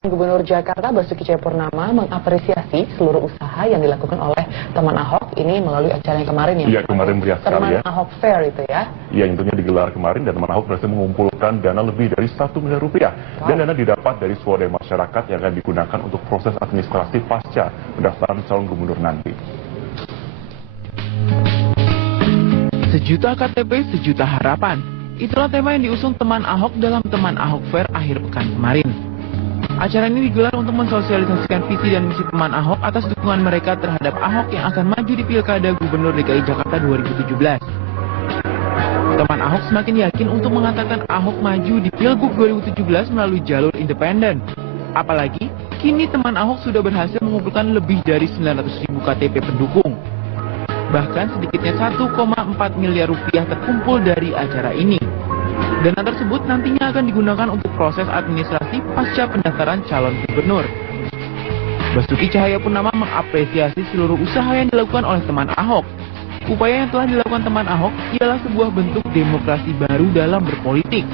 Gubernur Jakarta Basuki Cahayapurnama mengapresiasi seluruh usaha yang dilakukan oleh teman Ahok ini melalui acara yang kemarin ya. Iya, kemarin meriah sekali ya. Teman Ahok Fair itu ya. Iya, tentunya digelar kemarin dan teman Ahok berhasil mengumpulkan dana lebih dari 1 miliar rupiah. Dan dana didapat dari swadaya masyarakat yang akan digunakan untuk proses administrasi pasca pendaftaran calon gubernur nanti. Sejuta KTP, sejuta harapan. Itulah tema yang diusung teman Ahok dalam Teman Ahok Fair akhir pekan kemarin. Acara ini digelar untuk mensosialisasikan visi dan misi teman Ahok atas dukungan mereka terhadap Ahok yang akan maju di Pilkada Gubernur DKI Jakarta 2017. Teman Ahok semakin yakin untuk mengatakan Ahok maju di Pilgub 2017 melalui jalur independen. Apalagi, kini teman Ahok sudah berhasil mengumpulkan lebih dari 900.000 KTP pendukung. Bahkan sedikitnya 1,4 miliar rupiah terkumpul dari acara ini. Dana tersebut nantinya akan digunakan untuk proses administrasi pasca pendaftaran calon gubernur. Basuki Cahayapurnama mengapresiasi seluruh usaha yang dilakukan oleh teman Ahok. Upaya yang telah dilakukan teman Ahok ialah sebuah bentuk demokrasi baru dalam berpolitik.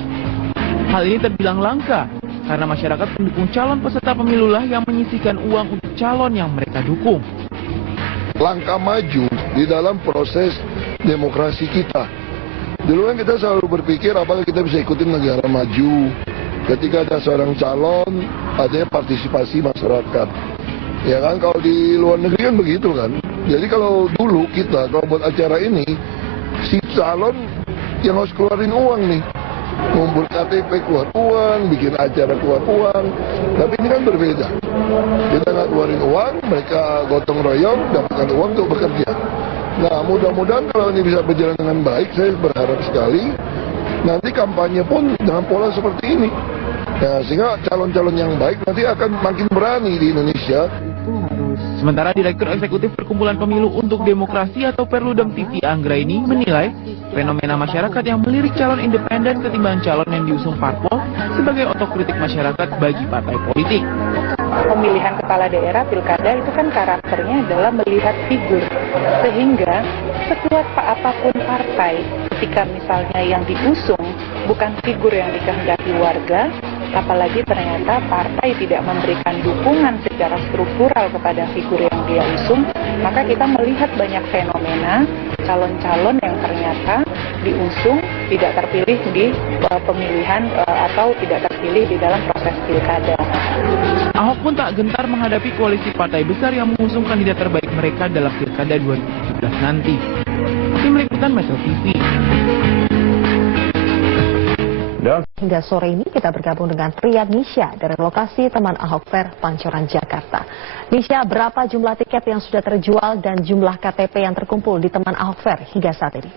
Hal ini terbilang langka, karena masyarakat pendukung calon peserta pemilulah yang menyisihkan uang untuk calon yang mereka dukung. Langkah maju di dalam proses demokrasi kita. Dulu kan kita selalu berpikir apakah kita bisa ikutin negara maju. Ketika ada seorang calon, adanya partisipasi masyarakat. Ya kan, kalau di luar negeri kan begitu kan. Jadi kalau dulu kita, kalau buat acara ini, si calon yang harus keluarin uang nih. Ngumpul KTP keluar uang, bikin acara keluar uang. Tapi ini kan berbeda. Kita nggak keluarin uang, mereka gotong royong, dapatkan uang untuk bekerja. Nah, mudah-mudahan kalau ini bisa berjalan dengan baik, saya berharap sekali nanti kampanye pun dengan pola seperti ini. Nah, sehingga calon-calon yang baik nanti akan makin berani di Indonesia. Sementara Direktur Eksekutif Perkumpulan Pemilu untuk Demokrasi atau Perludem TV Anggraini menilai fenomena masyarakat yang melirik calon independen ketimbang calon yang diusung parpol sebagai otokritik masyarakat bagi partai politik. Pemilihan kepala daerah pilkada itu kan karakternya adalah melihat figur, sehingga sekuat apapun partai, ketika misalnya yang diusung bukan figur yang dikehendaki warga, apalagi ternyata partai tidak memberikan dukungan secara struktural kepada figur yang dia usung, maka kita melihat banyak fenomena calon-calon yang ternyata diusung tidak terpilih di pemilihan atau tidak terpilih di dalam proses pilkada. Ahok pun tak gentar menghadapi koalisi partai besar yang mengusung kandidat terbaik mereka dalam Pilkada 2017 nanti. Tim Liputan Metro TV. Hingga sore ini kita bergabung dengan Riyad Nisha dari lokasi Teman Ahok Fair Pancoran, Jakarta. Nisha, berapa jumlah tiket yang sudah terjual dan jumlah KTP yang terkumpul di Teman Ahok Fair hingga saat ini?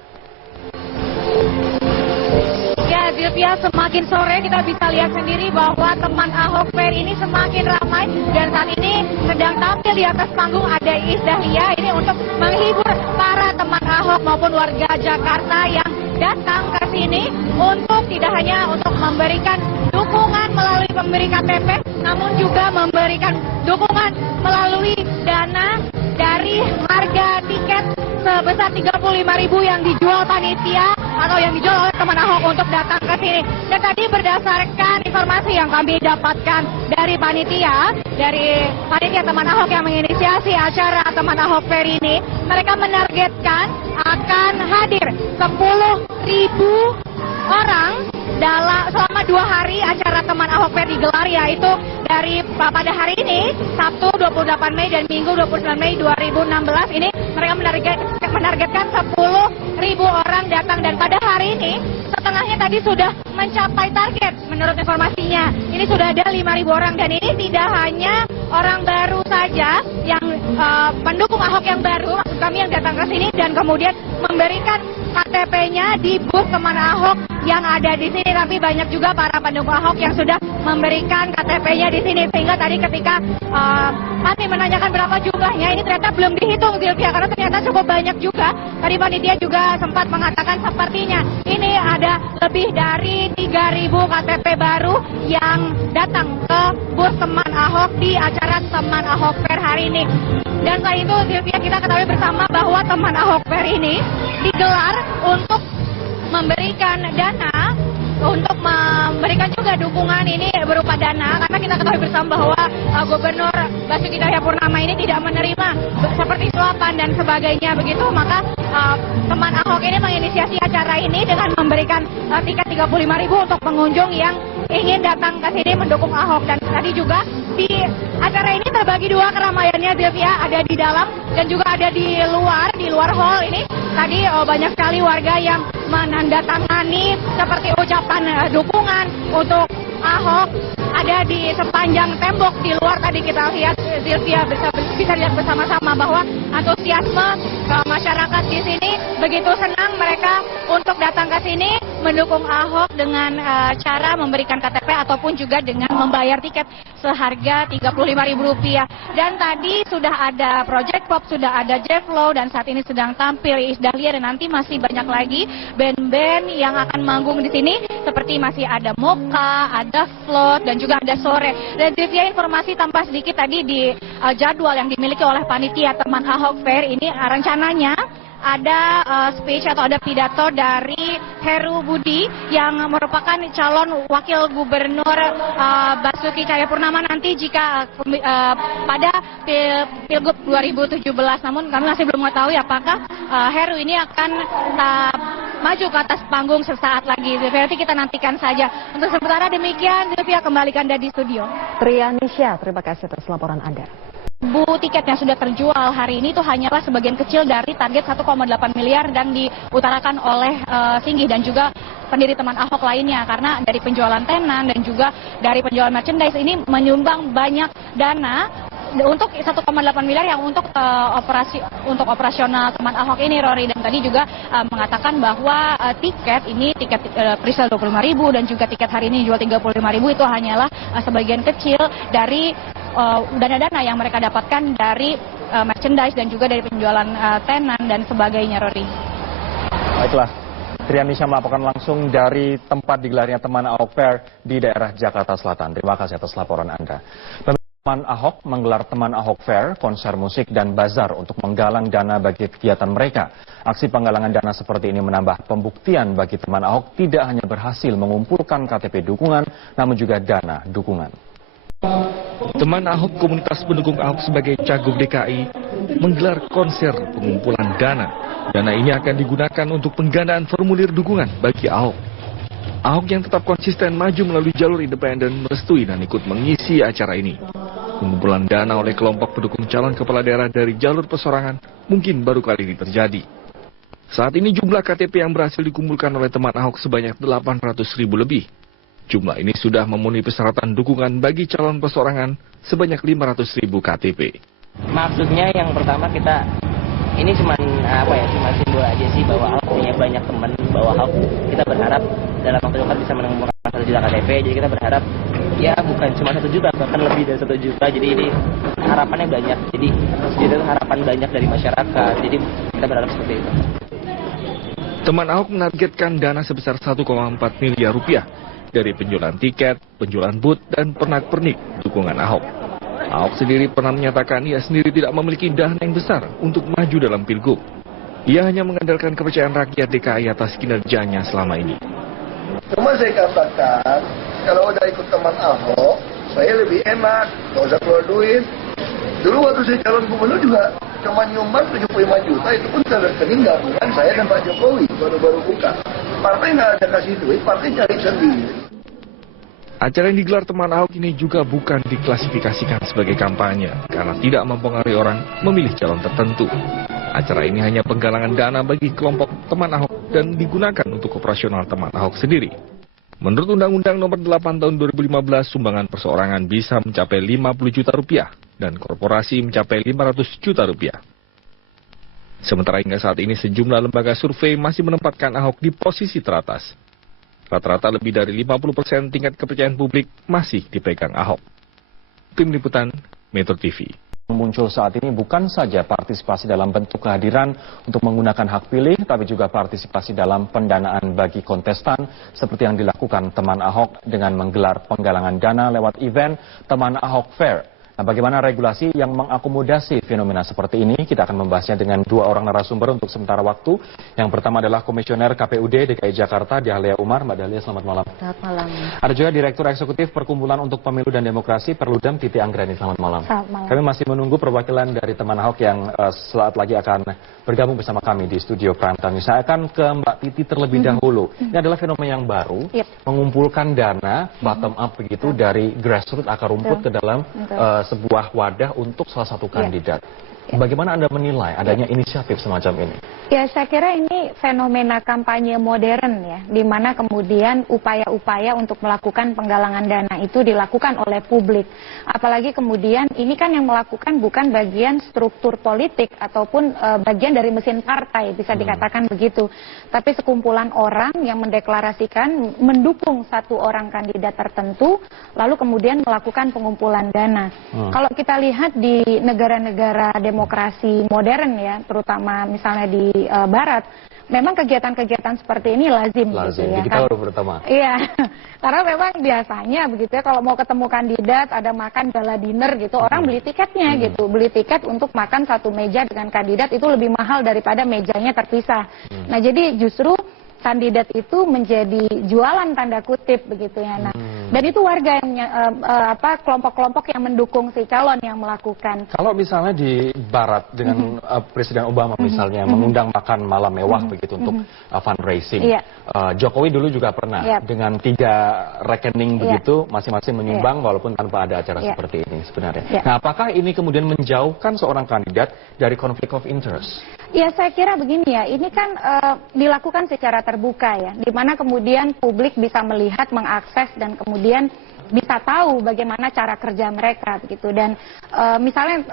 Ya, Zilvia, semakin sore kita bisa lihat sendiri bahwa Teman Ahok Fair ini semakin ramai dan saat ini sedang tampil di atas panggung ada Iis Dahlia ini untuk menghibur para teman Ahok maupun warga Jakarta yang datang ke sini untuk tidak hanya untuk memberikan dukungan melalui pemberi KTP, namun juga memberikan dukungan melalui dana dari harga tiket sebesar 35.000 yang dijual panitia atau yang dijual oleh teman Ahok untuk datang ke sini. Dan tadi berdasarkan informasi yang kami dapatkan dari panitia teman Ahok yang menginisiasi acara Teman Ahok Fair ini, mereka menargetkan akan hadir 10.000 orang selama 2 hari acara Teman Ahok Fair digelar, yaitu dari pada hari ini Sabtu 28 Mei dan Minggu 29 Mei 2016 ini mereka menargetkan 10.000 orang datang, dan pada hari ini setengahnya tadi sudah mencapai target menurut informasinya. Ini sudah ada 5.000 orang dan ini tidak hanya orang baru saja yang pendukung Ahok yang baru, maksud kami yang datang ke sini dan kemudian memberikan KTP-nya di booth Teman Ahok yang ada di sini, tapi banyak juga para pendukung Ahok yang sudah memberikan KTP-nya di sini, sehingga tadi ketika kami menanyakan berapa jumlahnya, ini ternyata belum dihitung, Zilvia, karena ternyata cukup banyak juga. Tadi panitia juga sempat mengatakan sepertinya ini ada lebih dari 3.000 KTP baru yang datang ke booth Teman Ahok di acara Teman Ahok Fair hari ini. Dan selain itu, Zilvia, kita ketahui bersama bahwa Teman Ahok Fair ini digelar untuk memberikan dana untuk memberikan juga dukungan ini berupa dana, karena kita ketahui bersama bahwa Gubernur Basuki Cahayapurnama ini tidak menerima seperti suapan dan sebagainya begitu, maka teman Ahok ini menginisiasi acara ini dengan memberikan tiket 35.000 untuk pengunjung yang ingin datang ke sini mendukung Ahok. Dan tadi juga di acara ini terbagi dua keramaiannya, Sylvia, ada di dalam dan juga ada di luar hall ini. Tadi banyak sekali warga yang menandatangani seperti ucapan dukungan untuk Ahok. Ada di sepanjang tembok di luar, tadi kita lihat, Sylvia, bisa lihat bersama-sama bahwa antusiasme masyarakat di sini begitu senang mereka untuk datang ke sini mendukung Ahok dengan cara memberikan KTP ataupun juga dengan membayar tiket seharga Rp35.000. Dan tadi sudah ada Project Pop, sudah ada Jeff Low, dan saat ini sedang tampil Iis Dahlia, dan nanti masih banyak lagi band-band yang akan manggung di sini, seperti masih ada Mocha, ada Float, dan juga ada Sore. Dan Sylvia, informasi tambah sedikit tadi di jadwal yang dimiliki oleh panitia Teman Ahok Fair ini, rencananya ada speech atau ada pidato dari Heru Budi yang merupakan calon wakil gubernur Basuki Cahayapurnama nanti jika pada Pilgub 2017. Namun kami masih belum mengetahui apakah Heru ini akan maju ke atas panggung sesaat lagi. Berarti kita nantikan saja. Untuk sementara demikian, Sylvia, kembalikan Anda di studio. Trianisha, terima kasih atas laporan Anda. Tiket yang sudah terjual hari ini itu hanyalah sebagian kecil dari target 1,8 miliar dan diutarakan oleh Singgih dan juga pendiri Teman Ahok lainnya, karena dari penjualan tenan dan juga dari penjualan merchandise ini menyumbang banyak dana untuk 1,8 miliar yang untuk operasional Teman Ahok ini, Rory. Dan tadi juga mengatakan bahwa tiket presale 25.000 dan juga tiket hari ini jual 35.000 itu hanyalah sebagian kecil dari dana-dana yang mereka dapatkan dari merchandise dan juga dari penjualan tenan dan sebagainya, Rory. Baiklah, Trianisha melaporkan langsung dari tempat digelarnya Teman Ahok Fair di daerah Jakarta Selatan. Terima kasih atas laporan Anda. Teman Ahok menggelar Teman Ahok Fair, konser musik dan bazar untuk menggalang dana bagi kegiatan mereka. Aksi penggalangan dana seperti ini menambah pembuktian bagi Teman Ahok tidak hanya berhasil mengumpulkan KTP dukungan, namun juga dana dukungan. Teman Ahok, komunitas pendukung Ahok sebagai Cagup DKI, menggelar konser pengumpulan dana. Dana ini akan digunakan untuk penggandaan formulir dukungan bagi Ahok. Ahok yang tetap konsisten maju melalui jalur independen merestui dan ikut mengisi acara ini. Pengumpulan dana oleh kelompok pendukung calon kepala daerah dari jalur persorangan mungkin baru kali ini terjadi. Saat ini jumlah KTP yang berhasil dikumpulkan oleh Teman Ahok sebanyak 800.000 lebih. Jumlah ini sudah memenuhi persyaratan dukungan bagi calon persorangan sebanyak 500.000 KTP. Maksudnya yang pertama ini cuma simbol aja sih bahwa Ahok punya banyak teman, bahwa Ahok kita berharap dalam waktu dekat bisa mengumpulkan 1 juta KTP. Jadi kita berharap ya bukan cuma 1 juta, bahkan lebih dari 1 juta. Jadi ini harapannya banyak. Jadi itu harapan banyak dari masyarakat. Jadi kita berharap seperti itu. Teman Ahok menargetkan dana sebesar 1,4 miliar rupiah dari penjualan tiket, penjualan booth, dan pernak-pernik dukungan Ahok. Ahok sendiri pernah menyatakan ia sendiri tidak memiliki dana yang besar untuk maju dalam Pilgub. Ia hanya mengandalkan kepercayaan rakyat DKI atas kinerjanya selama ini. Cuma saya katakan, kalau udah ikut Teman Ahok, saya lebih enak, nggak usah keluar duit. Dulu waktu saya calon gubernur juga cuma nyumbang 75 juta, itu pun ke rekening gabungan saya dan Pak Jokowi, baru-baru buka. Partai nggak ada kasih duit, partai cari sendiri. Acara yang digelar Teman Ahok ini juga bukan diklasifikasikan sebagai kampanye, karena tidak mempengaruhi orang memilih calon tertentu. Acara ini hanya penggalangan dana bagi kelompok Teman Ahok dan digunakan untuk operasional Teman Ahok sendiri. Menurut Undang-Undang Nomor 8 Tahun 2015, sumbangan perseorangan bisa mencapai 50 juta rupiah dan korporasi mencapai 500 juta rupiah. Sementara hingga saat ini sejumlah lembaga survei masih menempatkan Ahok di posisi teratas. Rata-rata lebih dari 50% tingkat kepercayaan publik masih dipegang Ahok. Tim Liputan, Metro TV. Muncul saat ini bukan saja partisipasi dalam bentuk kehadiran untuk menggunakan hak pilih, tapi juga partisipasi dalam pendanaan bagi kontestan seperti yang dilakukan Teman Ahok dengan menggelar penggalangan dana lewat event Teman Ahok Fair. Nah, bagaimana regulasi yang mengakomodasi fenomena seperti ini? Kita akan membahasnya dengan dua orang narasumber untuk sementara waktu. Yang pertama adalah Komisioner KPUD DKI Jakarta, Dahlia Umar. Mbak Dahlia, selamat malam. Selamat malam. Ada juga Direktur Eksekutif Perkumpulan untuk Pemilu dan Demokrasi, Perludem, Titi Anggreni. Selamat malam. Selamat malam. Kami masih menunggu perwakilan dari teman Ahok yang saat lagi akan bergabung bersama kami di studio Prime Time. Saya akan ke Mbak Titi terlebih dahulu. Ini adalah fenomena yang baru, mengumpulkan dana bottom up begitu dari grassroots akar rumput ke dalam sebuah wadah untuk salah satu kandidat. Bagaimana Anda menilai adanya inisiatif semacam ini? Ya, saya kira ini fenomena kampanye modern ya, di mana kemudian upaya-upaya untuk melakukan penggalangan dana itu dilakukan oleh publik. Apalagi kemudian ini kan yang melakukan bukan bagian struktur politik ataupun bagian dari mesin partai, bisa dikatakan begitu. Tapi sekumpulan orang yang mendeklarasikan mendukung satu orang kandidat tertentu, lalu kemudian melakukan pengumpulan dana. Kalau kita lihat di negara-negara demokrasi modern ya, terutama misalnya di Barat, memang kegiatan-kegiatan seperti ini lazim gitu ya. Kita baru pertama. Iya, karena memang biasanya begitu ya, kalau mau ketemu kandidat ada makan gala dinner gitu, orang beli tiketnya gitu, beli tiket untuk makan satu meja dengan kandidat itu lebih mahal daripada mejanya terpisah. Nah, jadi justru kandidat itu menjadi jualan tanda kutip begitu ya. Nah, dan itu warga yang kelompok-kelompok yang mendukung si calon yang melakukan. Kalau misalnya di Barat dengan Presiden Obama misalnya mengundang makan malam mewah begitu untuk fundraising. Jokowi dulu juga pernah dengan 3 rekening begitu masing-masing menyumbang walaupun tanpa ada acara seperti ini sebenarnya. Nah, apakah ini kemudian menjauhkan seorang kandidat dari konflik of interest? Ya, saya kira begini ya, ini kan dilakukan secara terbuka ya, di mana kemudian publik bisa melihat, mengakses dan kemudian bisa tahu bagaimana cara kerja mereka begitu. Dan misalnya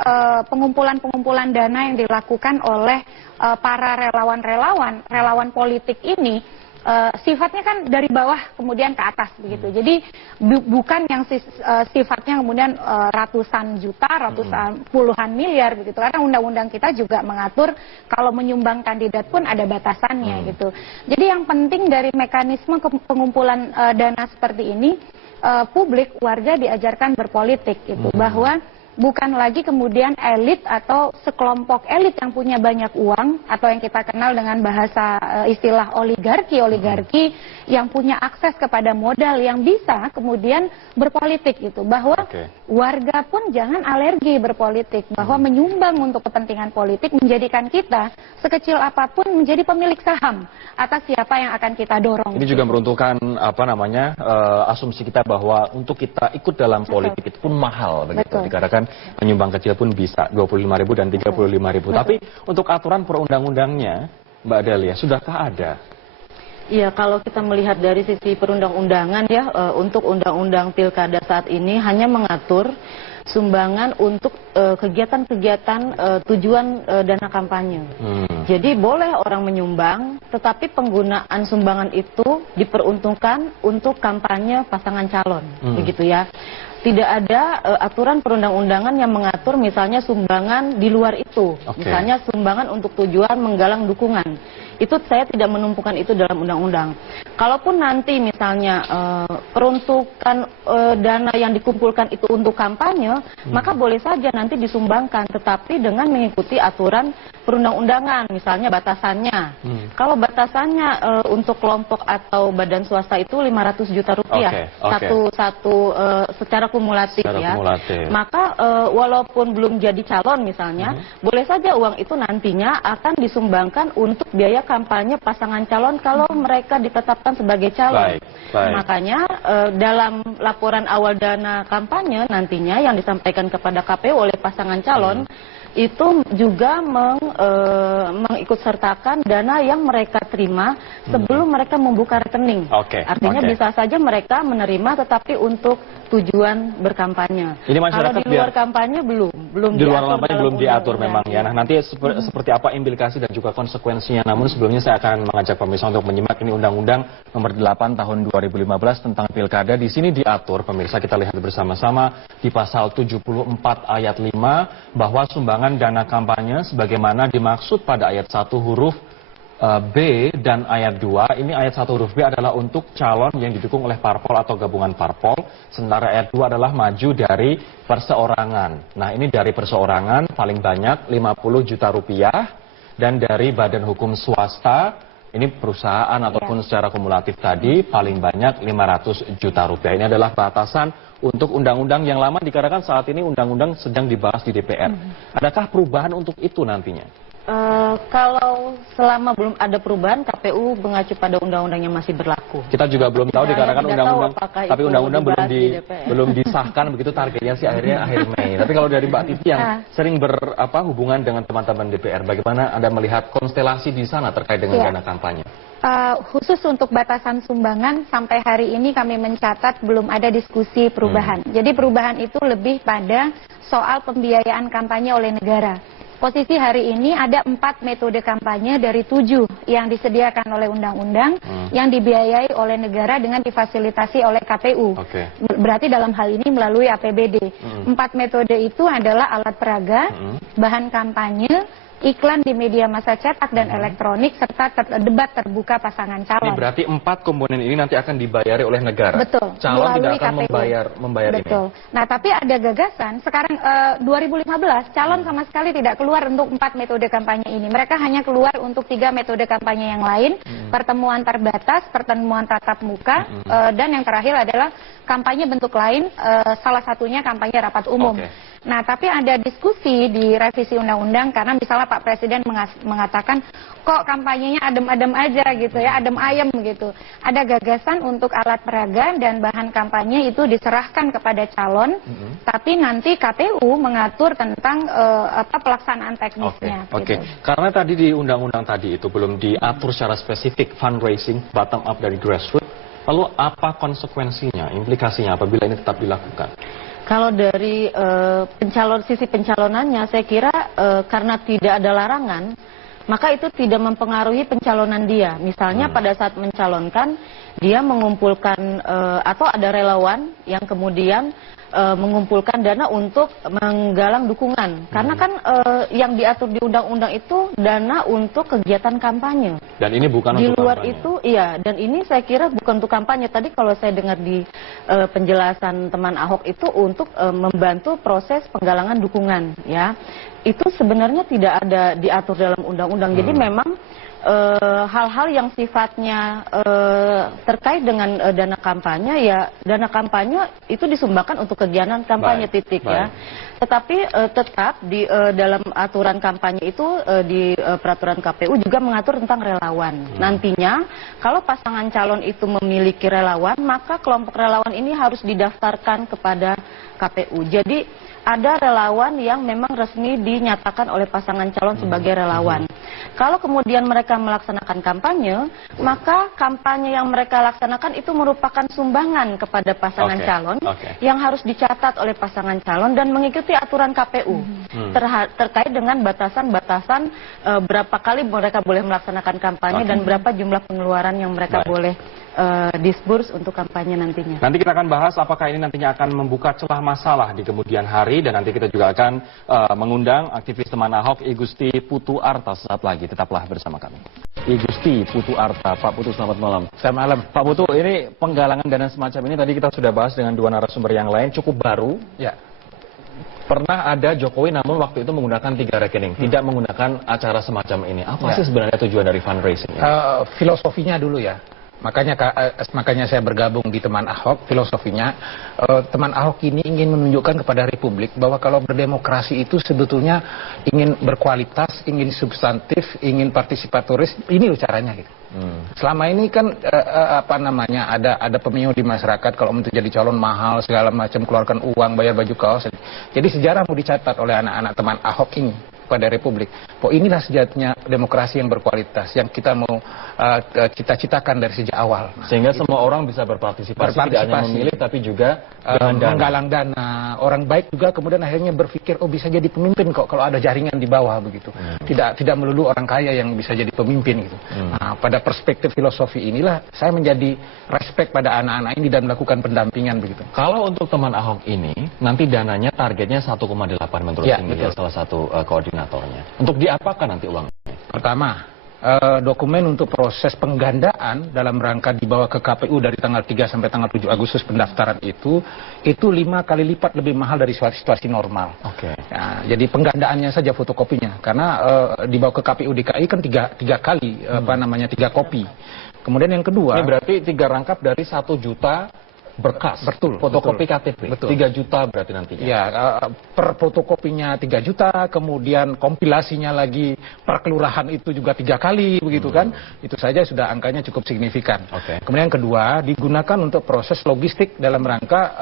pengumpulan dana yang dilakukan oleh para relawan politik ini sifatnya kan dari bawah kemudian ke atas begitu. Jadi bukan yang sifatnya kemudian ratusan juta, puluhan miliar begitu. Karena undang-undang kita juga mengatur kalau menyumbang kandidat pun ada batasannya gitu. Jadi yang penting dari mekanisme pengumpulan dana seperti ini, publik, warga diajarkan berpolitik gitu, bahwa bukan lagi kemudian elit atau sekelompok elit yang punya banyak uang atau yang kita kenal dengan bahasa istilah oligarki yang punya akses kepada modal yang bisa kemudian berpolitik gitu, bahwa warga pun jangan alergi berpolitik, bahwa menyumbang untuk kepentingan politik menjadikan kita sekecil apapun menjadi pemilik saham atas siapa yang akan kita dorong. Ini juga meruntuhkan asumsi kita bahwa untuk kita ikut dalam politik itu pun mahal begitu. Dikatakan menyumbang kecil pun bisa 25.000 dan 35.000. Tapi untuk aturan perundang-undangnya, Mbak Dahlia, sudahkah ada? Iya, kalau kita melihat dari sisi perundang-undangan ya, untuk undang-undang pilkada saat ini hanya mengatur sumbangan untuk kegiatan-kegiatan tujuan dana kampanye. Jadi boleh orang menyumbang, tetapi penggunaan sumbangan itu diperuntukkan untuk kampanye pasangan calon, begitu ya. Tidak ada aturan perundang-undangan yang mengatur misalnya sumbangan di luar itu, misalnya sumbangan untuk tujuan menggalang dukungan. Itu saya tidak menumpukan itu dalam undang-undang. Kalaupun nanti misalnya peruntukan dana yang dikumpulkan itu untuk kampanye, maka boleh saja nanti disumbangkan, tetapi dengan mengikuti aturan perundang-undangan, misalnya batasannya. Kalau batasannya untuk kelompok atau badan swasta itu 500 juta rupiah, satu secara kumulatif ya. Maka walaupun belum jadi calon misalnya, boleh saja uang itu nantinya akan disumbangkan untuk biaya kampanye pasangan calon kalau mereka ditetapkan sebagai calon. Makanya dalam laporan awal dana kampanye nantinya yang disampaikan kepada KPU oleh pasangan calon itu juga mengikutsertakan dana yang mereka terima sebelum mereka membuka rekening. Artinya bisa saja mereka menerima tetapi untuk tujuan berkampanye. Kalau di luar kampanye belum di luar kampanye belum diatur memang ya. Nah, nanti seperti apa implikasi dan juga konsekuensinya. Namun sebelumnya saya akan mengajak pemirsa untuk menyimak ini Undang-Undang Nomor 8 Tahun 2015 tentang Pilkada. Di sini diatur, pemirsa, kita lihat bersama-sama di pasal 74 ayat 5 bahwa sumbangan dana kampanye sebagaimana dimaksud pada ayat 1 huruf B dan ayat 2, ini ayat 1 huruf B adalah untuk calon yang didukung oleh parpol atau gabungan parpol, sementara ayat 2 adalah maju dari perseorangan. Nah, ini dari perseorangan paling banyak 50 juta rupiah, dan dari badan hukum swasta, ini perusahaan ataupun secara kumulatif tadi, paling banyak 500 juta rupiah. Ini adalah batasan untuk undang-undang yang lama, dikarenakan saat ini undang-undang sedang dibahas di DPR. Adakah perubahan untuk itu nantinya? Kalau selama belum ada perubahan, KPU mengacu pada undang-undang yang masih berlaku. Kita juga belum tahu dikarenakan undang-undang, tapi undang-undang belum disahkan, begitu targetnya sih akhirnya akhir Mei. Tapi kalau dari Mbak Titi yang sering hubungan dengan teman-teman DPR, bagaimana Anda melihat konstelasi di sana terkait dengan dana kampanye? Khusus untuk batasan sumbangan, sampai hari ini kami mencatat belum ada diskusi perubahan. Jadi perubahan itu lebih pada soal pembiayaan kampanye oleh negara. Posisi hari ini ada 4 metode kampanye dari 7 yang disediakan oleh undang-undang yang dibiayai oleh negara dengan difasilitasi oleh KPU. Berarti dalam hal ini melalui APBD. 4 metode itu adalah alat peraga, bahan kampanye, iklan di media massa cetak dan elektronik, serta debat terbuka pasangan calon. Ini berarti 4 komponen ini nanti akan dibayari oleh negara. Betul. Calon tidak akan KPU. membayar Betul. ini. Nah, tapi ada gagasan sekarang 2015 calon sama sekali tidak keluar untuk 4 metode kampanye ini. Mereka hanya keluar untuk 3 metode kampanye yang lain, pertemuan terbatas, pertemuan tatap muka, dan yang terakhir adalah kampanye bentuk lain, salah satunya kampanye rapat umum. Nah, tapi ada diskusi di revisi undang-undang karena misalnya Pak Presiden mengatakan kok kampanyenya adem-adem aja gitu ya, adem ayem gitu. Ada gagasan untuk alat peraga dan bahan kampanye itu diserahkan kepada calon, tapi nanti KPU mengatur tentang pelaksanaan teknisnya. Oke. Karena tadi di undang-undang tadi itu belum diatur secara spesifik fundraising bottom up dari grassroots. Lalu apa konsekuensinya, implikasinya apabila ini tetap dilakukan? Kalau dari sisi pencalonannya, saya kira karena tidak ada larangan, maka itu tidak mempengaruhi pencalonan dia. Misalnya pada saat mencalonkan, dia mengumpulkan atau ada relawan yang kemudian mengumpulkan dana untuk menggalang dukungan. Karena kan yang diatur di undang-undang itu dana untuk kegiatan kampanye. Dan ini bukan di untuk luar kampanye. itu, iya. Dan ini saya kira bukan untuk kampanye. Tadi kalau saya dengar di penjelasan teman Ahok itu untuk membantu proses penggalangan dukungan, ya. Itu sebenarnya tidak ada diatur dalam undang-undang. Jadi memang hal-hal yang sifatnya terkait dengan dana kampanye, ya dana kampanye itu disumbangkan untuk kegiatan kampanye titik ya. Tetapi tetap di dalam aturan kampanye itu di peraturan KPU juga mengatur tentang relawan. Nantinya kalau pasangan calon itu memiliki relawan, maka kelompok relawan ini harus didaftarkan kepada KPU. Jadi ada relawan yang memang resmi dinyatakan oleh pasangan calon sebagai relawan. Kalau kemudian mereka melaksanakan kampanye, maka kampanye yang mereka laksanakan itu merupakan sumbangan kepada pasangan calon yang harus dicatat oleh pasangan calon dan mengikuti aturan KPU terkait dengan batasan-batasan berapa kali mereka boleh melaksanakan kampanye dan berapa jumlah pengeluaran yang mereka boleh disburse untuk kampanye nantinya. Nanti kita akan bahas apakah ini nantinya akan membuka celah masalah di kemudian hari, dan nanti kita juga akan mengundang aktivis teman Ahok, I Gusti Putu Arta saat lagi. Tetaplah bersama kami. I Gusti Putu Arta. Pak Putu, selamat malam. Selamat malam. Pak Putu, ini penggalangan dana semacam ini tadi kita sudah bahas dengan 2 narasumber yang lain, cukup baru. Ya. Pernah ada Jokowi namun waktu itu menggunakan 3 rekening, tidak menggunakan acara semacam ini. Apa sih sebenarnya tujuan dari fundraising ini? Filosofinya dulu ya. Makanya saya bergabung di teman Ahok. Filosofinya teman Ahok ini ingin menunjukkan kepada Republik bahwa kalau berdemokrasi itu sebetulnya ingin berkualitas, ingin substantif, ingin partisipatoris. Ini loh caranya gitu. Selama ini kan ada pemilu di masyarakat, kalau untuk jadi calon mahal segala macam, keluarkan uang, bayar baju kaos. Jadi sejarah mau dicatat oleh anak-anak teman Ahok ini pada Republik. Inilah sejatinya demokrasi yang berkualitas yang kita mau cita-citakan dari sejak awal. Sehingga semua orang bisa berpartisipasi, tidak hanya memilih tapi juga menggalang dana. Orang baik juga kemudian akhirnya berpikir, oh bisa jadi pemimpin kok kalau ada jaringan di bawah begitu. Tidak melulu orang kaya yang bisa jadi pemimpin gitu. Nah, pada perspektif filosofi inilah saya menjadi respect pada anak-anak ini dan melakukan pendampingan begitu. Kalau untuk teman Ahok ini nanti dananya targetnya 1,8 menurut salah satu koordinatornya. Untuk diapakan nanti uangnya? Pertama, dokumen untuk proses penggandaan dalam rangka dibawa ke KPU dari tanggal 3 sampai tanggal 7 Agustus pendaftaran itu 5 kali lipat lebih mahal dari situasi normal. Ya, jadi penggandaannya saja fotokopinya, karena dibawa ke KPU DKI kan tiga kali, 3 kopi. Kemudian yang kedua, ini berarti 3 rangkap dari 1 juta berkas. Betul. Fotokopi KTP. Betul. 3 juta berarti nantinya. Ya, per fotokopinya 3 juta, kemudian kompilasinya lagi per kelurahan itu juga 3 kali, begitu kan? Itu saja sudah angkanya cukup signifikan. Kemudian yang kedua, digunakan untuk proses logistik dalam rangka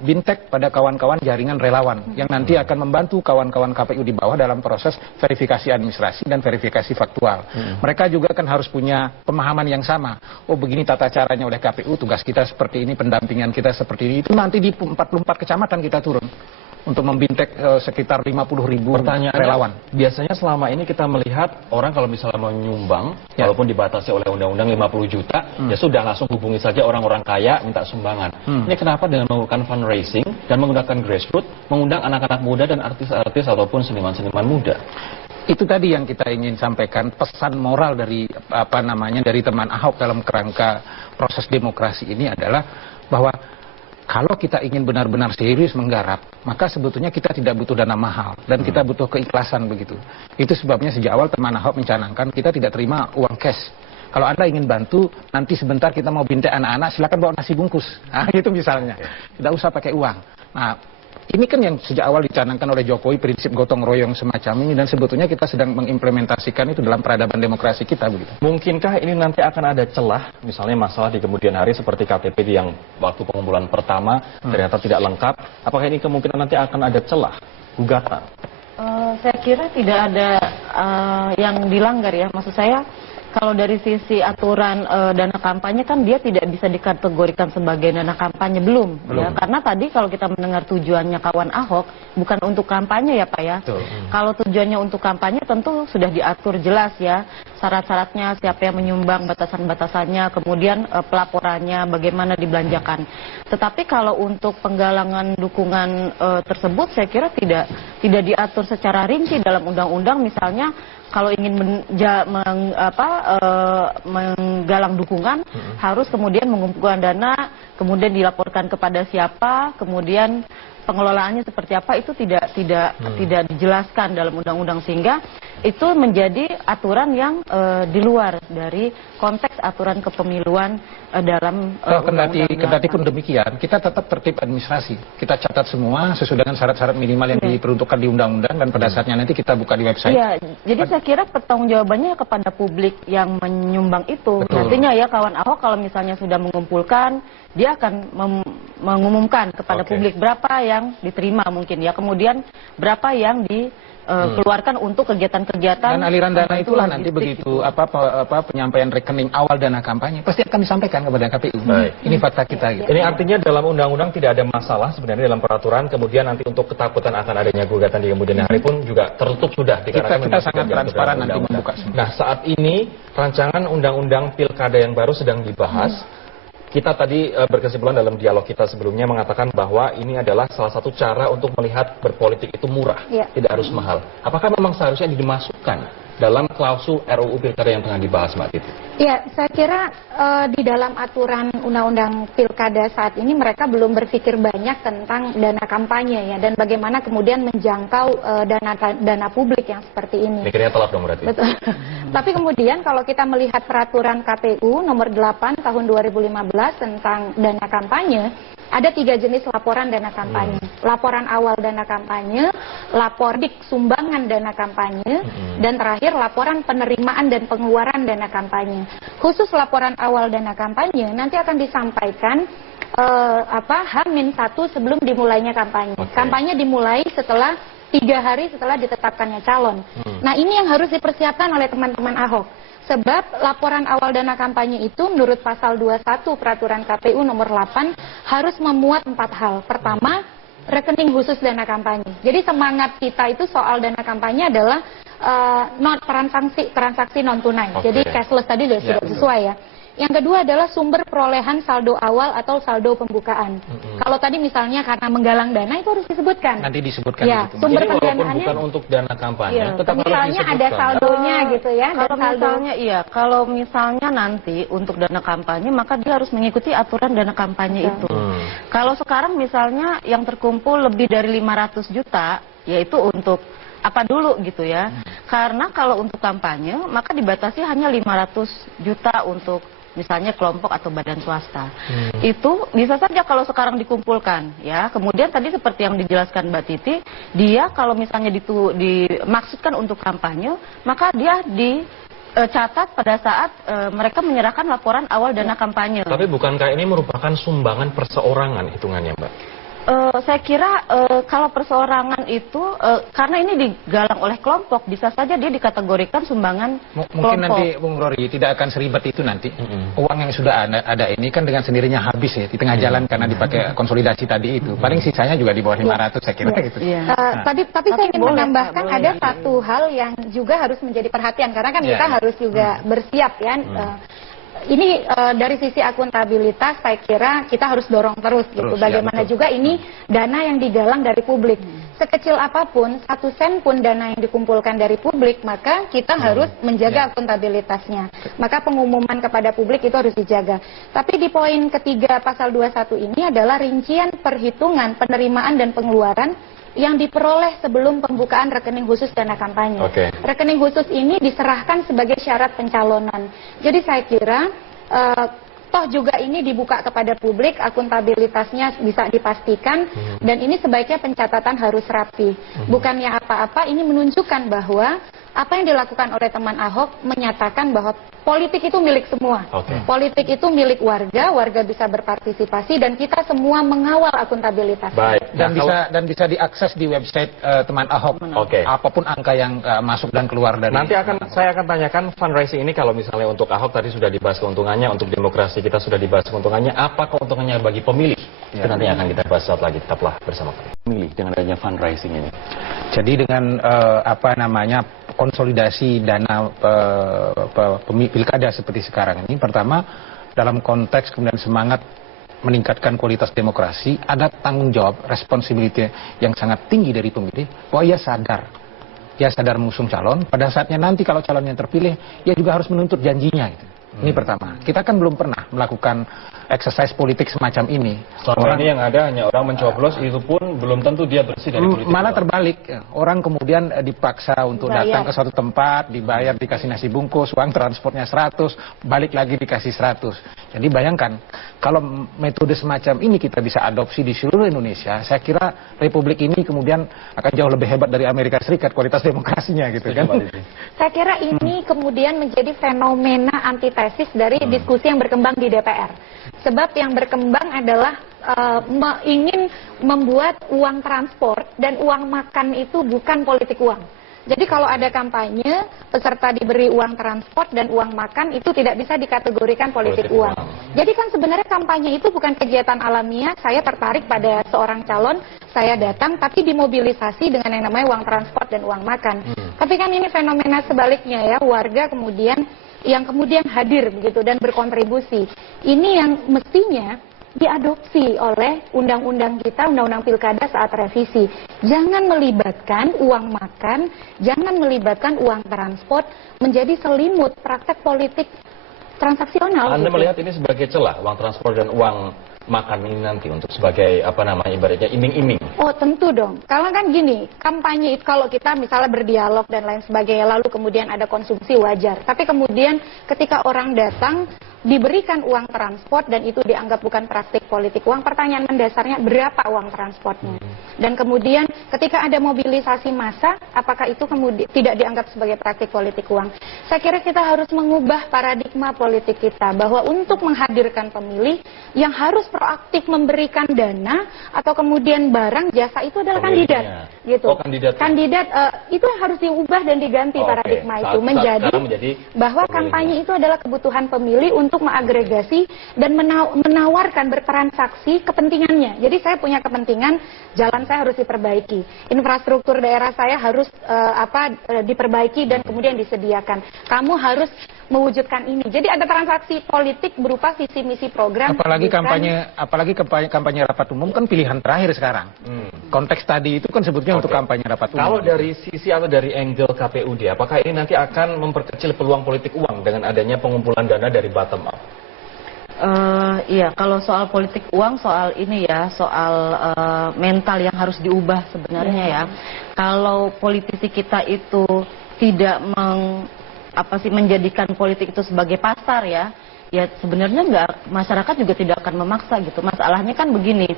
bintek pada kawan-kawan jaringan relawan yang nanti akan membantu kawan-kawan KPU di bawah dalam proses verifikasi administrasi dan verifikasi faktual. Mereka juga kan harus punya pemahaman yang sama. Oh, begini tata caranya oleh KPU, tugas kita seperti ini, pendampingan kita seperti ini. Itu nanti di 44 kecamatan kita turun untuk membintek sekitar 50.000 relawan. Biasanya selama ini kita melihat orang kalau misalnya mau nyumbang, walaupun dibatasi oleh undang-undang 50 juta, ya sudah langsung hubungi saja orang-orang kaya minta sumbangan. Ini kenapa dengan melakukan fundraising dan menggunakan grassroots, mengundang anak-anak muda dan artis-artis ataupun seniman-seniman muda? Itu tadi yang kita ingin sampaikan, pesan moral dari dari teman Ahok dalam kerangka proses demokrasi ini adalah bahwa kalau kita ingin benar-benar serius menggarap, maka sebetulnya kita tidak butuh dana mahal dan kita butuh keikhlasan begitu. Itu sebabnya sejak awal teman Ahok mencanangkan kita tidak terima uang cash. Kalau Anda ingin bantu, nanti sebentar kita mau bintek anak-anak, silakan bawa nasi bungkus. Nah, gitu misalnya. Tidak usah pakai uang. Nah, ini kan yang sejak awal dicanangkan oleh Jokowi, prinsip gotong royong semacam ini, dan sebetulnya kita sedang mengimplementasikan itu dalam peradaban demokrasi kita begitu. Mungkinkah ini nanti akan ada celah, misalnya masalah di kemudian hari seperti KTP yang waktu pengumpulan pertama ternyata tidak lengkap, apakah ini kemungkinan nanti akan ada celah, gugatan? Saya kira tidak ada yang dilanggar ya, maksud saya kalau dari sisi aturan dana kampanye kan dia tidak bisa dikategorikan sebagai dana kampanye belum. Ya, karena tadi kalau kita mendengar tujuannya kawan Ahok bukan untuk kampanye ya Pak ya. Kalau tujuannya untuk kampanye tentu sudah diatur jelas ya, syarat-syaratnya, siapa yang menyumbang, batasan-batasannya, kemudian pelaporannya, bagaimana dibelanjakan. Tetapi kalau untuk penggalangan dukungan tersebut saya kira tidak diatur secara rinci dalam undang-undang. Misalnya kalau ingin menggalang dukungan harus kemudian mengumpulkan dana, kemudian dilaporkan kepada siapa, kemudian pengelolaannya seperti apa, itu tidak dijelaskan dalam undang-undang, sehingga itu menjadi aturan yang di luar dari konteks aturan kepemiluan dalam kendati pun demikian, kita tetap tertib administrasi. Kita catat semua sesuai dengan syarat-syarat minimal yang diperuntukkan di undang-undang, dan pada saatnya nanti kita buka di website. Iya, jadi saya kira pertanggungjawabannya kepada publik yang menyumbang itu. Nantinya ya kawan Ahok kalau misalnya sudah mengumpulkan, dia akan mengumumkan kepada publik berapa yang diterima mungkin ya, kemudian berapa yang dikeluarkan untuk kegiatan-kegiatan. Dan aliran dana itulah nanti begitu penyampaian rekening awal dana kampanye pasti akan disampaikan kepada KPU. Ini fakta kita gitu. Ini artinya dalam undang-undang tidak ada masalah sebenarnya dalam peraturan, kemudian nanti untuk ketakutan akan adanya gugatan di kemudian hari pun juga tertutup sudah. Kita sangat transparan nanti membuka semua. Nah, saat ini rancangan undang-undang pilkada yang baru sedang dibahas. Kita tadi berkesimpulan dalam dialog kita sebelumnya mengatakan bahwa ini adalah salah satu cara untuk melihat berpolitik itu murah, tidak harus mahal. Apakah memang seharusnya dimasukkan dalam klausul RUU Pilkada yang tengah dibahas, Mbak Titi? Ya, saya kira di dalam aturan undang-undang pilkada saat ini mereka belum berpikir banyak tentang dana kampanye ya, dan bagaimana kemudian menjangkau dana publik yang seperti ini. Mikirnya telat dong berarti. Betul. Tapi kemudian kalau kita melihat peraturan KPU nomor 8 tahun 2015 tentang dana kampanye, ada 3 jenis laporan dana kampanye. Laporan awal dana kampanye, lapor dik sumbangan dana kampanye, dan terakhir laporan penerimaan dan pengeluaran dana kampanye. Khusus laporan awal dana kampanye nanti akan disampaikan H-1 sebelum dimulainya kampanye. Kampanye dimulai setelah 3 hari setelah ditetapkannya calon. Nah, ini yang harus dipersiapkan oleh teman-teman Ahok. Sebab laporan awal dana kampanye itu menurut pasal 21 peraturan KPU nomor 8 harus memuat 4 hal. Pertama, rekening khusus dana kampanye. Jadi semangat kita itu soal dana kampanye adalah transaksi non tunai. Jadi cashless tadi sudah sesuai ya. Yang kedua adalah sumber perolehan saldo awal atau saldo pembukaan. Kalau tadi misalnya karena menggalang dana itu harus disebutkan. Nanti disebutkan ya, gitu. sumber Jadi walaupun pendanaannya bukan untuk dana kampanye, tetap harus misalnya disebutkan. ada saldonya gitu ya. Kalau dan saldo. misalnya kalau misalnya nanti untuk dana kampanye maka dia harus mengikuti aturan dana kampanye itu. Kalau sekarang misalnya yang terkumpul lebih dari 500 juta yaitu untuk apa dulu gitu ya. Karena kalau untuk kampanye maka dibatasi hanya 500 juta untuk misalnya kelompok atau badan swasta. Itu bisa saja kalau sekarang dikumpulkan ya. Kemudian tadi seperti yang dijelaskan Mbak Titi, dia kalau misalnya dimaksudkan untuk kampanye, maka dia dicatat pada saat mereka menyerahkan laporan awal dana kampanye. Tapi bukankah ini merupakan sumbangan perseorangan hitungannya, Mbak? Saya kira kalau perseorangan itu karena ini digalang oleh kelompok, bisa saja dia dikategorikan sumbangan Mungkin kelompok. nanti Bung Rory tidak akan seribet itu nanti. Uang yang sudah ada ini kan dengan sendirinya habis ya di tengah jalan karena dipakai konsolidasi tadi itu. Paling sisanya juga di bawah 500 saya kira gitu. Tapi saya ingin menambahkan ada satu hal yang juga harus menjadi perhatian karena kan kita harus juga bersiap ya. Ini dari sisi akuntabilitas saya kira kita harus dorong terus gitu. Bagaimana juga ini dana yang digalang dari publik. Sekecil apapun, 1 sen pun dana yang dikumpulkan dari publik, maka kita harus menjaga akuntabilitasnya. Maka pengumuman kepada publik itu harus dijaga. Tapi di poin ketiga pasal 21 ini adalah rincian perhitungan penerimaan dan pengeluaran yang diperoleh sebelum pembukaan rekening khusus dana kampanye. Rekening khusus ini diserahkan sebagai syarat pencalonan. Jadi saya kira toh juga ini dibuka kepada publik, akuntabilitasnya bisa dipastikan, dan ini sebaiknya pencatatan harus rapi. Bukannya apa-apa, ini menunjukkan bahwa apa yang dilakukan oleh teman Ahok menyatakan bahwa politik itu milik semua. Politik itu milik warga, warga bisa berpartisipasi dan kita semua mengawal akuntabilitas. Baik. Dan bisa diakses di website teman Ahok. Apapun angka yang masuk dan keluar dari. Nanti saya akan tanyakan fundraising ini kalau misalnya untuk Ahok tadi sudah dibahas keuntungannya, untuk demokrasi kita sudah dibahas keuntungannya, apa keuntungannya bagi pemilih? Itu nanti akan kita bahas saat lagi, tetaplah bersama kami. Pemilih dengan adanya fundraising ini. Jadi dengan konsolidasi dana pilkada seperti sekarang ini, pertama dalam konteks kemudian semangat meningkatkan kualitas demokrasi, ada tanggung jawab, responsibility yang sangat tinggi dari pemilih, bahwa ia sadar mengusung calon, pada saatnya nanti kalau calonnya terpilih, ia juga harus menuntut janjinya itu. Ini pertama. Kita kan belum pernah melakukan exercise politik semacam ini. Selama ini yang ada hanya orang mencoblos, itu pun belum tentu dia bersih dari politik. Malah terbalik. Orang kemudian dipaksa untuk datang ke suatu tempat, dibayar, dikasih nasi bungkus, uang transportnya 100, balik lagi dikasih 100. Jadi bayangkan, kalau metode semacam ini kita bisa adopsi di seluruh Indonesia, saya kira Republik ini kemudian akan jauh lebih hebat dari Amerika Serikat kualitas demokrasinya gitu kan. Saya kira ini kemudian menjadi fenomena antitesis dari diskusi yang berkembang di DPR. Sebab yang berkembang adalah ingin membuat uang transport dan uang makan itu bukan politik uang. Jadi kalau ada kampanye, peserta diberi uang transport dan uang makan itu tidak bisa dikategorikan politik uang. Jadi kan sebenarnya kampanye itu bukan kegiatan alamiah, saya tertarik pada seorang calon, saya datang, tapi dimobilisasi dengan yang namanya uang transport dan uang makan. Tapi kan ini fenomena sebaliknya ya, warga kemudian hadir begitu dan berkontribusi. Ini yang mestinya diadopsi oleh undang-undang kita, undang-undang pilkada saat revisi. Jangan melibatkan uang makan, jangan melibatkan uang transport menjadi selimut praktek politik transaksional. Anda melihat ini sebagai celah, uang transport dan uang makan ini nanti untuk sebagai ibaratnya iming-iming? Oh tentu dong. Kalau kan gini, kampanye itu kalau kita misalnya berdialog dan lain sebagainya, lalu kemudian ada konsumsi wajar. Tapi kemudian ketika orang datang diberikan uang transport dan itu dianggap bukan praktik politik uang, pertanyaan mendasarnya berapa uang transportnya? Dan kemudian ketika ada mobilisasi massa, apakah itu kemudian tidak dianggap sebagai praktik politik uang? Saya kira kita harus mengubah paradigma politik kita bahwa untuk menghadirkan pemilih yang harus proaktif memberikan dana atau kemudian barang jasa itu adalah kandidat, gitu. Kandidat itu yang harus diubah dan diganti paradigma itu menjadi bahwa kampanye itu adalah kebutuhan pemilih untuk mengagregasi dan menawarkan bertransaksi kepentingannya. Jadi saya punya kepentingan jalan saya harus diperbaiki, infrastruktur daerah saya harus diperbaiki dan kemudian disediakan. Kamu harus mewujudkan ini. Jadi ada transaksi politik berupa visi misi program. Apalagi kampanye rapat umum kan pilihan terakhir sekarang. Konteks tadi itu kan sebutnya untuk kampanye rapat umum. Kalau dari sisi atau dari angle KPUD, apakah ini nanti akan memperkecil peluang politik uang dengan adanya pengumpulan dana dari bottom up? Iya, kalau soal politik uang, soal ini ya, soal mental yang harus diubah sebenarnya ya. Kalau politisi kita itu tidak menjadikan politik itu sebagai pasar ya sebenarnya masyarakat juga tidak akan memaksa gitu. Masalahnya kan begini,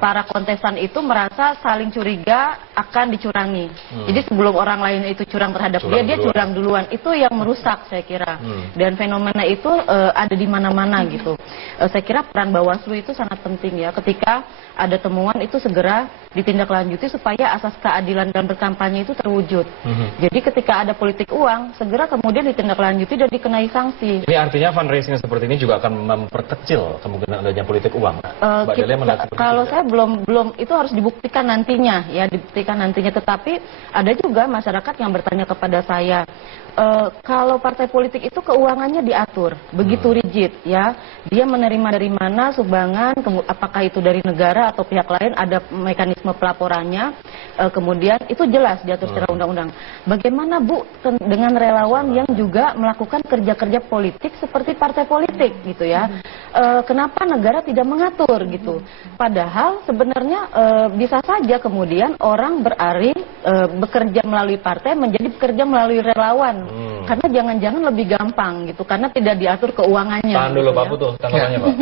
para kontestan itu merasa saling curiga akan dicurangi. Jadi sebelum orang lain itu curang terhadap dia curang duluan. Itu yang merusak saya kira. Dan fenomena itu ada di mana-mana gitu. Saya kira peran Bawaslu itu sangat penting ya. Ketika ada temuan itu segera ditindaklanjuti supaya asas keadilan dalam berkampanye itu terwujud. Jadi ketika ada politik uang, segera kemudian ditindaklanjuti dan dikenai sanksi. Ini artinya fundraising seperti ini juga akan memperkecil kemungkinan adanya politik uang. Kalau saya belum itu harus dibuktikan nantinya ya, tetapi ada juga masyarakat yang bertanya kepada saya, kalau partai politik itu keuangannya diatur begitu rigid ya, dia menerima dari mana sumbangan, apakah itu dari negara atau pihak lain, ada mekanisme pelaporannya, kemudian itu jelas diatur secara undang-undang. Bagaimana Bu dengan relawan yang juga melakukan kerja-kerja politik seperti partai politik gitu ya, kenapa negara tidak mengatur gitu? Padahal sebenarnya bisa saja kemudian orang beralih bekerja melalui partai menjadi bekerja melalui relawan. Karena jangan-jangan lebih gampang gitu, karena tidak diatur keuangannya. Tahan dulu Pak Putu, tanggapannya Pak.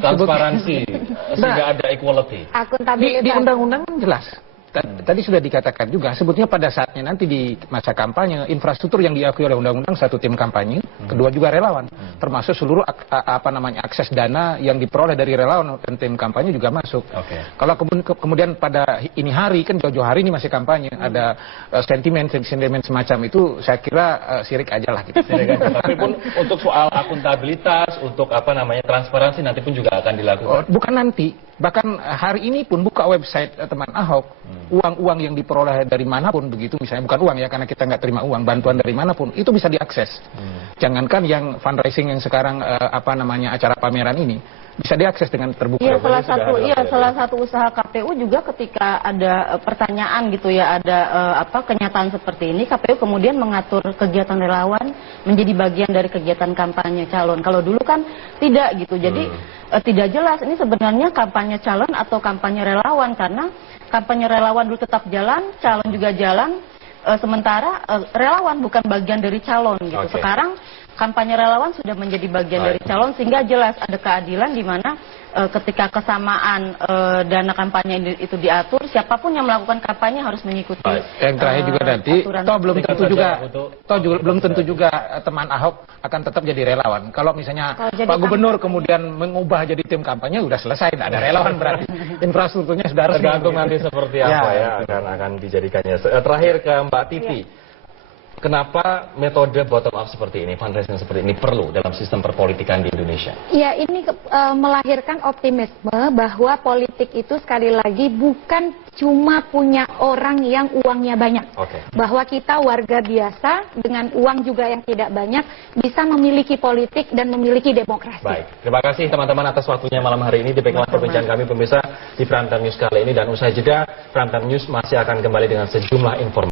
Transparansi, sehingga ada equality. Di undang-undang jelas. Tadi sudah dikatakan juga, sebetulnya pada saatnya nanti di masa kampanye, infrastruktur yang diakui oleh undang-undang satu tim kampanye, kedua juga relawan, termasuk seluruh akses dana yang diperoleh dari relawan dan tim kampanye juga masuk. Kalau kemudian pada ini hari, kan jauh-jauh hari ini masih kampanye, ada sentimen semacam itu, saya kira sirik aja lah gitu. Tapi pun untuk soal akuntabilitas, untuk transparansi nanti pun juga akan dilakukan. Bukan nanti, bahkan hari ini pun buka website teman Ahok, uang-uang yang diperoleh dari manapun begitu, misalnya bukan uang ya, karena kita nggak terima uang, bantuan dari manapun itu bisa diakses. Jangankan yang fundraising yang sekarang acara pameran ini bisa diakses dengan terbuka. Iya, salah satu usaha KPU juga ketika ada pertanyaan gitu ya, ada kenyataan seperti ini, KPU kemudian mengatur kegiatan relawan menjadi bagian dari kegiatan kampanye calon. Kalau dulu kan tidak gitu, jadi tidak jelas ini sebenarnya kampanye calon atau kampanye relawan, karena kampanye relawan dulu tetap jalan, calon juga jalan, sementara relawan bukan bagian dari calon gitu. Sekarang kampanye relawan sudah menjadi bagian dari calon, sehingga jelas ada keadilan di mana ketika kesamaan dana kampanye itu diatur, siapapun yang melakukan kampanye harus mengikuti. Yang terakhir juga nanti, belum tentu juga teman Ahok akan tetap jadi relawan. Kalau misalnya Pak Gubernur kemudian mengubah jadi tim kampanye, udah selesai, tidak ada relawan berarti. Infrastrukturnya sudah resmi. Tergantung nanti seperti apa ya akan dijadikannya. Terakhir ke Mbak Titi. Kenapa metode bottom up seperti ini, fundraising seperti ini perlu dalam sistem perpolitikan di Indonesia? Ya, ini melahirkan optimisme bahwa politik itu sekali lagi bukan cuma punya orang yang uangnya banyak. Bahwa kita warga biasa dengan uang juga yang tidak banyak bisa memiliki politik dan memiliki demokrasi. Baik, terima kasih teman-teman atas waktunya malam hari ini. Demikianlah perbincangan kami pemirsa di Prime Time News kali ini, dan usai jeda Prime Time News masih akan kembali dengan sejumlah informasi.